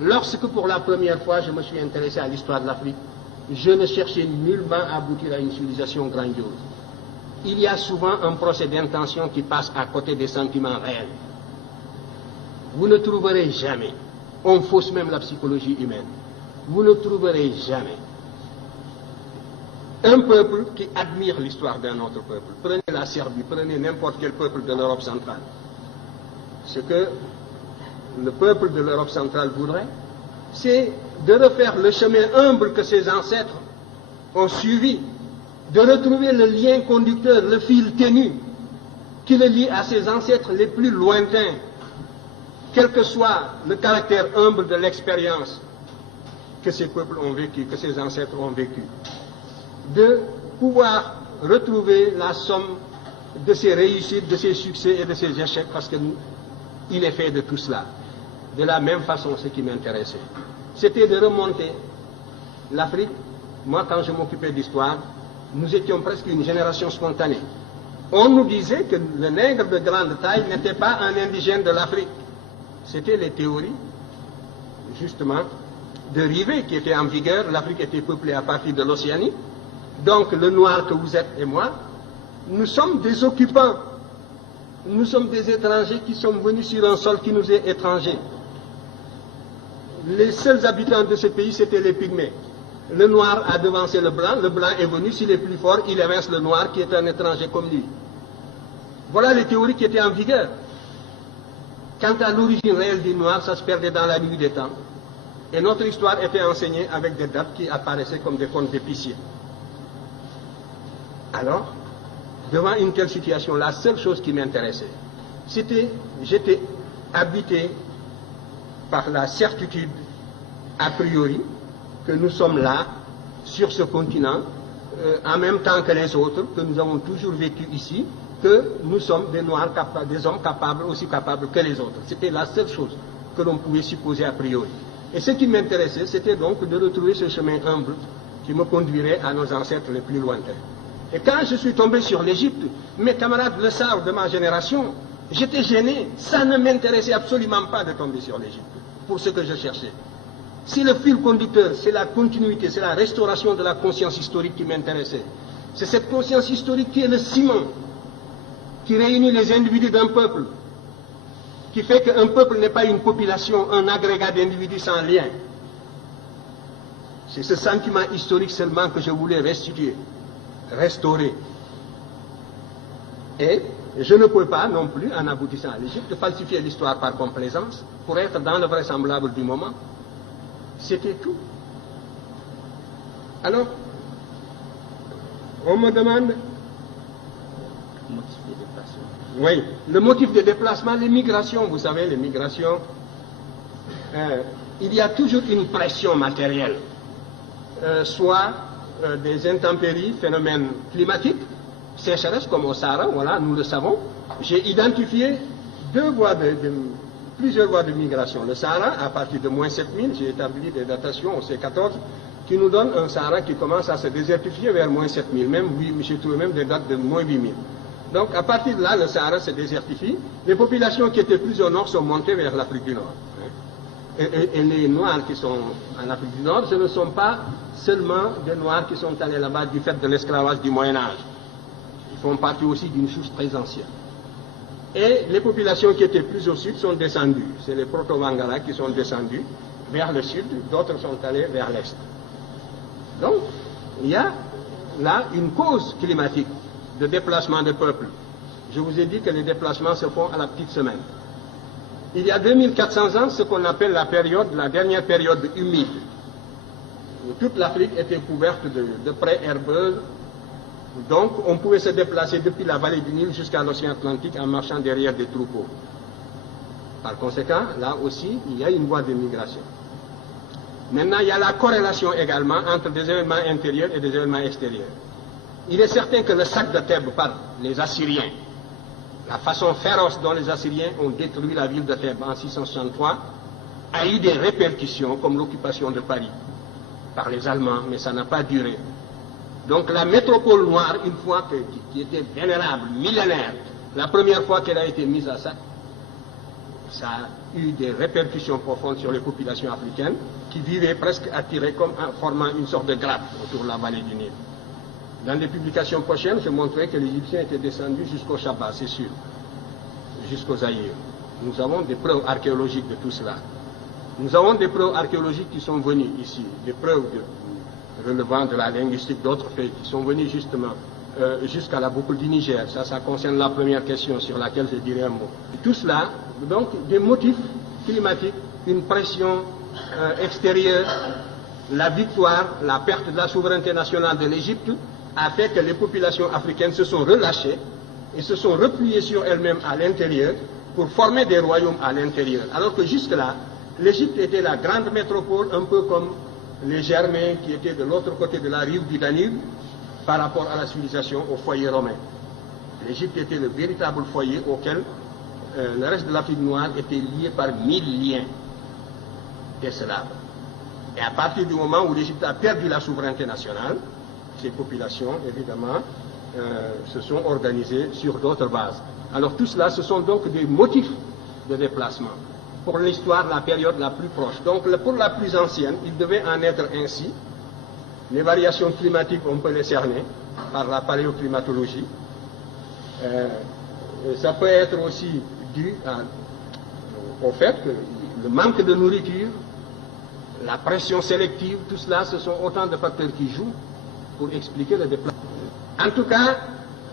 Lorsque pour la première fois je me suis intéressé à l'histoire de l'Afrique, je ne cherchais nullement à aboutir à une civilisation grandiose. Il y a souvent un procès d'intention qui passe à côté des sentiments réels. Vous ne trouverez jamais, on fausse même la psychologie humaine, vous ne trouverez jamais un peuple qui admire l'histoire d'un autre peuple. Prenez la Serbie, prenez n'importe quel peuple de l'Europe centrale. Ce que le peuple de l'Europe centrale voudrait, c'est de refaire le chemin humble que ses ancêtres ont suivi, de retrouver le lien conducteur, le fil ténu qui le lie à ses ancêtres les plus lointains, quel que soit le caractère humble de l'expérience que ces peuples ont vécu, que ces ancêtres ont vécu. De pouvoir retrouver la somme de ses réussites, de ses succès et de ses échecs, parce qu'il est fait de tout cela. De la même façon, ce qui m'intéressait, c'était de remonter l'Afrique. Moi, quand je m'occupais d'histoire, nous étions presque une génération spontanée. On nous disait que le nègre de grande taille n'était pas un indigène de l'Afrique. C'était les théories, justement, de Rivet qui étaient en vigueur. L'Afrique était peuplée à partir de l'Océanie. Donc, le noir que vous êtes et moi, nous sommes des occupants. Nous sommes des étrangers qui sommes venus sur un sol qui nous est étranger. Les seuls habitants de ce pays, c'était les pygmées. Le noir a devancé le blanc est venu, s'il est plus fort, il évince le noir qui est un étranger comme lui. Voilà les théories qui étaient en vigueur. Quant à l'origine réelle du noir, ça se perdait dans la nuit des temps. Et notre histoire était enseignée avec des dates qui apparaissaient comme des contes d'épiciers. Alors, devant une telle situation, la seule chose qui m'intéressait, c'était, j'étais habité par la certitude, a priori, que nous sommes là, sur ce continent, en même temps que les autres, que nous avons toujours vécu ici, que nous sommes des Noirs, des hommes capables, aussi capables que les autres. C'était la seule chose que l'on pouvait supposer a priori. Et ce qui m'intéressait, c'était donc de retrouver ce chemin humble qui me conduirait à nos ancêtres les plus lointains. Et quand je suis tombé sur l'Égypte, mes camarades le savent de ma génération, j'étais gêné, ça ne m'intéressait absolument pas de tomber sur l'Égypte, pour ce que je cherchais. Si le fil conducteur, c'est la continuité, c'est la restauration de la conscience historique qui m'intéressait. C'est cette conscience historique qui est le ciment, qui réunit les individus d'un peuple, qui fait qu'un peuple n'est pas une population, un agrégat d'individus sans lien. C'est ce sentiment historique seulement que je voulais restituer, restaurer. Et je ne peux pas non plus, en aboutissant à l'Égypte, falsifier l'histoire par complaisance, pour être dans le vraisemblable du moment. C'était tout. Alors, on me demande... Oui, le motif de déplacement, les migrations, vous savez, les migrations, il y a toujours une pression matérielle, soit des intempéries, phénomènes climatiques, sécheresse comme au Sahara, voilà, nous le savons. J'ai identifié plusieurs voies de migration. Le Sahara, à partir de moins 7000, j'ai établi des datations au C14, qui nous donnent un Sahara qui commence à se désertifier vers moins 7000, même, j'ai trouvé même des dates de moins 8000. Donc, à partir de là, le Sahara se désertifie. Les populations qui étaient plus au nord sont montées vers l'Afrique du Nord. Et les Noirs qui sont en Afrique du Nord, ce ne sont pas seulement des Noirs qui sont allés là-bas du fait de l'esclavage du Moyen-Âge. Ils font partie aussi d'une source très ancienne. Et les populations qui étaient plus au sud sont descendues. C'est les Proto-Wangara qui sont descendus vers le sud, d'autres sont allés vers l'est. Donc, il y a là une cause climatique de déplacement de peuples. Je vous ai dit que les déplacements se font à la petite semaine. Il y a 2400 ans, ce qu'on appelle la dernière période humide. Toute l'Afrique était couverte de prairies herbeuses. Donc, on pouvait se déplacer depuis la vallée du Nil jusqu'à l'océan Atlantique en marchant derrière des troupeaux. Par conséquent, là aussi, il y a une voie de migration. Maintenant, il y a la corrélation également entre des événements intérieurs et des événements extérieurs. Il est certain que le sac de Thèbes par les Assyriens, la façon féroce dont les Assyriens ont détruit la ville de Thèbes en 663, a eu des répercussions comme l'occupation de Paris par les Allemands, mais ça n'a pas duré. Donc la métropole noire, une fois qui était vénérable, millénaire, la première fois qu'elle a été mise à sac, ça a eu des répercussions profondes sur les populations africaines qui vivaient presque attirées comme en formant une sorte de grappe autour de la vallée du Nil. Dans les publications prochaines, je montrerai que les Égyptiens étaient descendus jusqu'au Chaba, c'est sûr, jusqu'aux Zaïre. Nous avons des preuves archéologiques de tout cela. Nous avons des preuves archéologiques qui sont venues ici, des preuves relevant de la linguistique, d'autres faits qui sont venus justement jusqu'à la boucle du Niger. Ça concerne la première question sur laquelle je dirai un mot. Et tout cela, donc, des motifs climatiques, une pression extérieure, la victoire, la perte de la souveraineté nationale de l'Égypte a fait que les populations africaines se sont relâchées et se sont repliées sur elles-mêmes à l'intérieur pour former des royaumes à l'intérieur. Alors que jusque-là, l'Égypte était la grande métropole, un peu comme les Germains qui étaient de l'autre côté de la rive du Danube par rapport à la civilisation, au foyer romain. L'Égypte était le véritable foyer auquel le reste de l'Afrique noire était lié par 1000 liens des Slaves. Et à partir du moment où l'Égypte a perdu la souveraineté nationale, ces populations, évidemment, se sont organisées sur d'autres bases. Alors tout cela, ce sont donc des motifs de déplacement. Pour l'histoire, la période la plus proche. Donc pour la plus ancienne, il devait en être ainsi. Les variations climatiques, on peut les cerner par la paléoclimatologie. Ça peut être aussi dû au fait que le manque de nourriture, la pression sélective, tout cela, ce sont autant de facteurs qui jouent pour expliquer le déplacement. En tout cas,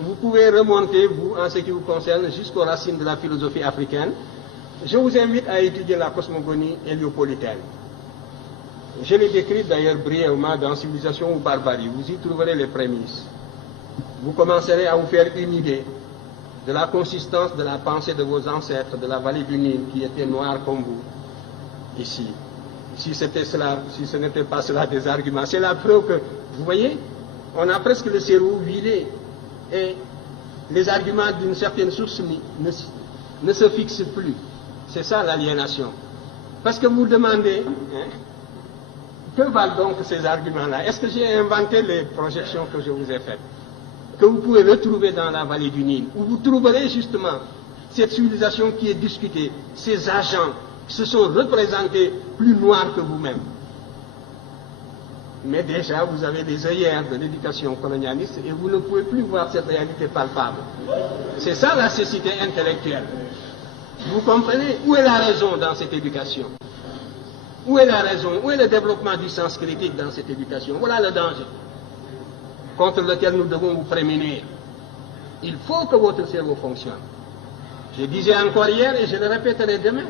vous pouvez remonter, vous, en ce qui vous concerne, jusqu'aux racines de la philosophie africaine. Je vous invite à étudier la cosmogonie héliopolitaine. Je l'ai décrite d'ailleurs brièvement dans Civilisation ou Barbarie. Vous y trouverez les prémices. Vous commencerez à vous faire une idée de la consistance de la pensée de vos ancêtres de la vallée du Nil, qui étaient noirs comme vous, ici. Si c'était cela, si ce n'était pas cela des arguments, c'est la preuve que, vous voyez, on a presque le cerveau vidé et les arguments d'une certaine source ne se fixent plus. C'est ça l'aliénation. Parce que vous demandez, que valent donc ces arguments-là? Est-ce que j'ai inventé les projections que je vous ai faites, que vous pouvez retrouver dans la vallée du Nil, où vous trouverez justement cette civilisation qui est discutée, ces agents qui se sont représentés plus noirs que vous-même. Mais déjà, vous avez des œillères de l'éducation colonialiste et vous ne pouvez plus voir cette réalité palpable. C'est ça la cécité intellectuelle. Vous comprenez? Où est la raison dans cette éducation? Où est la raison? Où est le développement du sens critique dans cette éducation? Voilà le danger contre lequel nous devons vous prémunir. Il faut que votre cerveau fonctionne. Je disais encore hier et je le répéterai demain,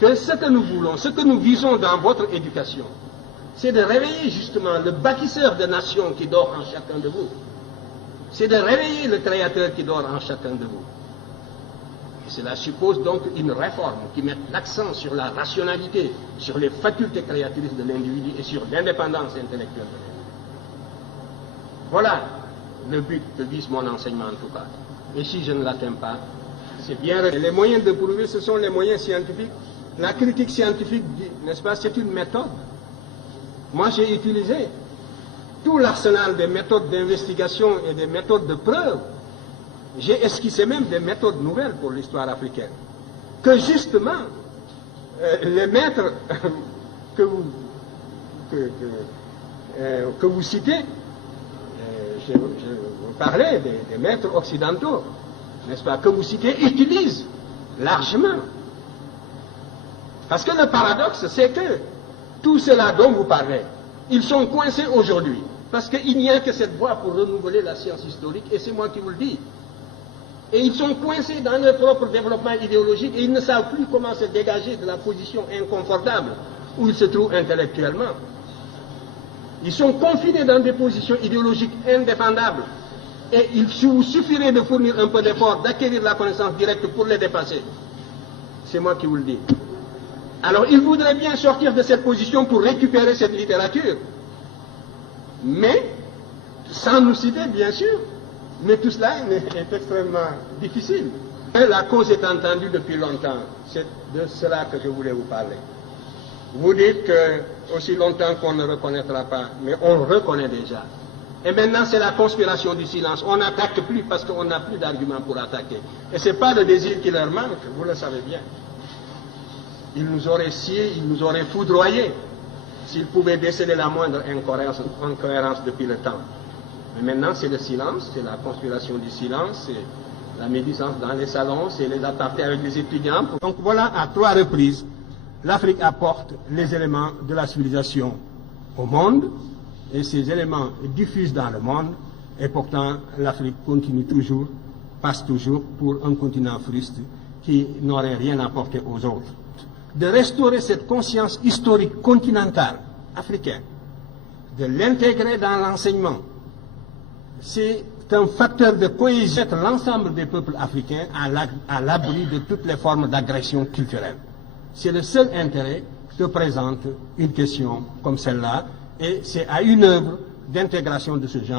que ce que nous voulons, ce que nous visons dans votre éducation, c'est de réveiller justement le bâtisseur de nations qui dort en chacun de vous. C'est de réveiller le créateur qui dort en chacun de vous. Et cela suppose donc une réforme qui mette l'accent sur la rationalité, sur les facultés créatrices de l'individu et sur l'indépendance intellectuelle de l'individu. Voilà le but que vise mon enseignement en tout cas. Et si je ne l'atteins pas, c'est bien. Les moyens de prouver, ce sont les moyens scientifiques. La critique scientifique, n'est-ce pas, c'est une méthode. Moi, j'ai utilisé tout l'arsenal des méthodes d'investigation et des méthodes de preuve. J'ai esquissé même des méthodes nouvelles pour l'histoire africaine. Que justement, les maîtres que vous citez, je vous parlais des maîtres occidentaux, n'est-ce pas, que vous citez, utilisent largement. Parce que le paradoxe, c'est que tout cela dont vous parlez, ils sont coincés aujourd'hui. Parce qu'il n'y a que cette voie pour renouveler la science historique, et c'est moi qui vous le dis. Et ils sont coincés dans leur propre développement idéologique, et ils ne savent plus comment se dégager de la position inconfortable où ils se trouvent intellectuellement. Ils sont confinés dans des positions idéologiques indéfendables. Et il vous suffirait de fournir un peu d'effort, d'acquérir la connaissance directe pour les dépasser. C'est moi qui vous le dis. Alors, ils voudraient bien sortir de cette position pour récupérer cette littérature. Mais, sans nous citer, bien sûr, mais tout cela est extrêmement difficile. Et la cause est entendue depuis longtemps. C'est de cela que je voulais vous parler. Vous dites que aussi longtemps qu'on ne reconnaîtra pas, mais on reconnaît déjà. Et maintenant, c'est la conspiration du silence. On n'attaque plus parce qu'on n'a plus d'arguments pour attaquer. Et ce n'est pas le désir qui leur manque, vous le savez bien. Ils nous auraient sciés, ils nous auraient foudroyés s'ils pouvaient déceler la moindre incohérence depuis le temps. Mais maintenant, c'est le silence, c'est la conspiration du silence, c'est la médisance dans les salons, c'est les apartés avec les étudiants. Donc voilà, à 3 reprises, l'Afrique apporte les éléments de la civilisation au monde, et ces éléments diffusent dans le monde, et pourtant l'Afrique continue toujours, passe toujours pour un continent fruste qui n'aurait rien apporté aux autres. De restaurer cette conscience historique continentale africaine, de l'intégrer dans l'enseignement, c'est un facteur de cohésion, mettre l'ensemble des peuples africains à l'abri de toutes les formes d'agression culturelle. C'est le seul intérêt que présente une question comme celle-là, et c'est à une œuvre d'intégration de ce genre